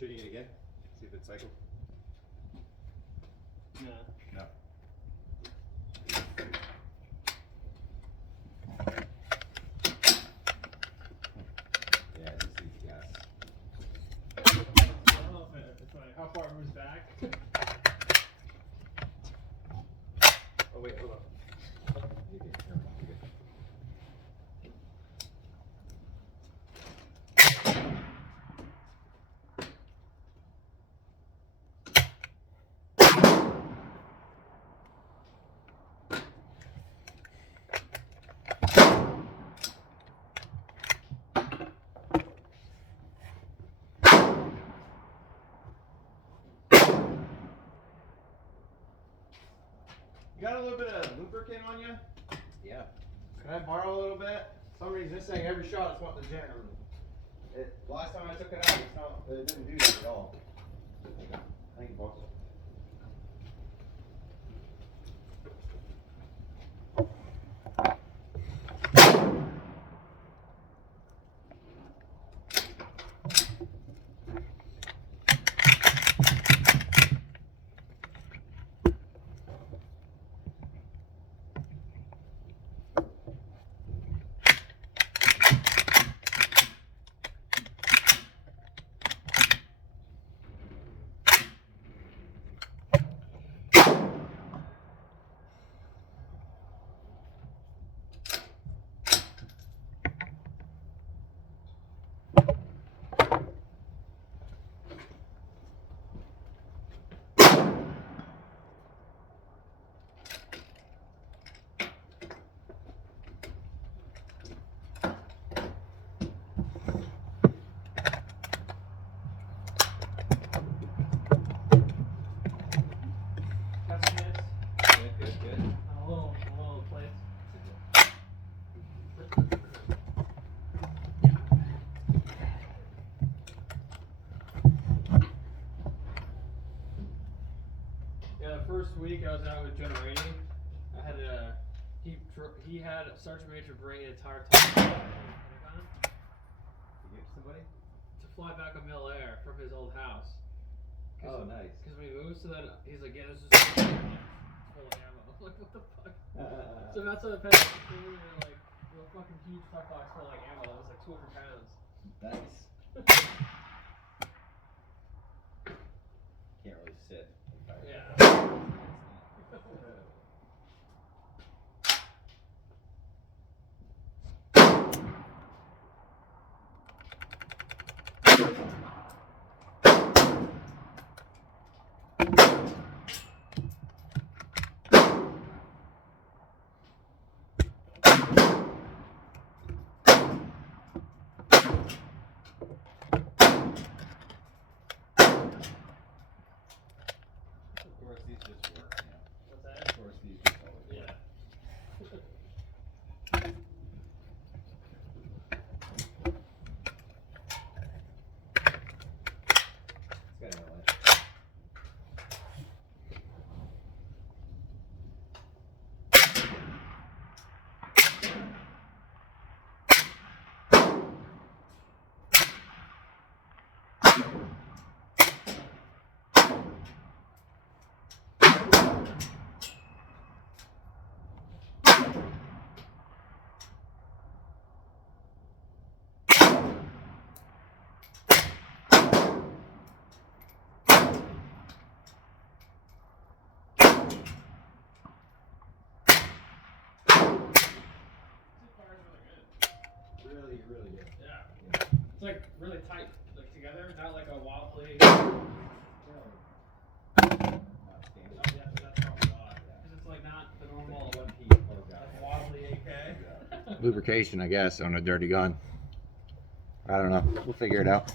shooting it again? See if it's cycled. No. No. Yeah, it just needs gas. I don't know if it's like how far it moves back. Oh wait, hold on. You're good. Never mind, you're good. You got a little bit of lubricant on you? Yeah. Can I borrow a little bit? For some reason, this thing every shot it's wanting to jam. Last time I took it out, it didn't do that at all. Thank you, boss. Got some hits. Good. A little place. Yeah, the first week I was out with generating, I had to he had Sergeant Major bring an entire time You give it to somebody? to fly back a Mill Air from his old house. Oh, nice. Because when he moved, so then he's like, yeah, this is full of ammo. I'm like, what the fuck? So that's what the past thing, like, a fucking huge tuck box full of like ammo that was like 200 pounds. Nice. Can't really sit. Yeah. Of course, these just work, you know. What's that? Of course, these just always work. Yeah. It's got an outlet. Really, really good. Yeah. It's like really tight, like together, not like a wildly. Outstanding. That's probably why. Because it's like not the normal One piece. Oh, God. like wildly AK. Yeah. Lubrication, I guess, on a dirty gun. I don't know. We'll figure it out.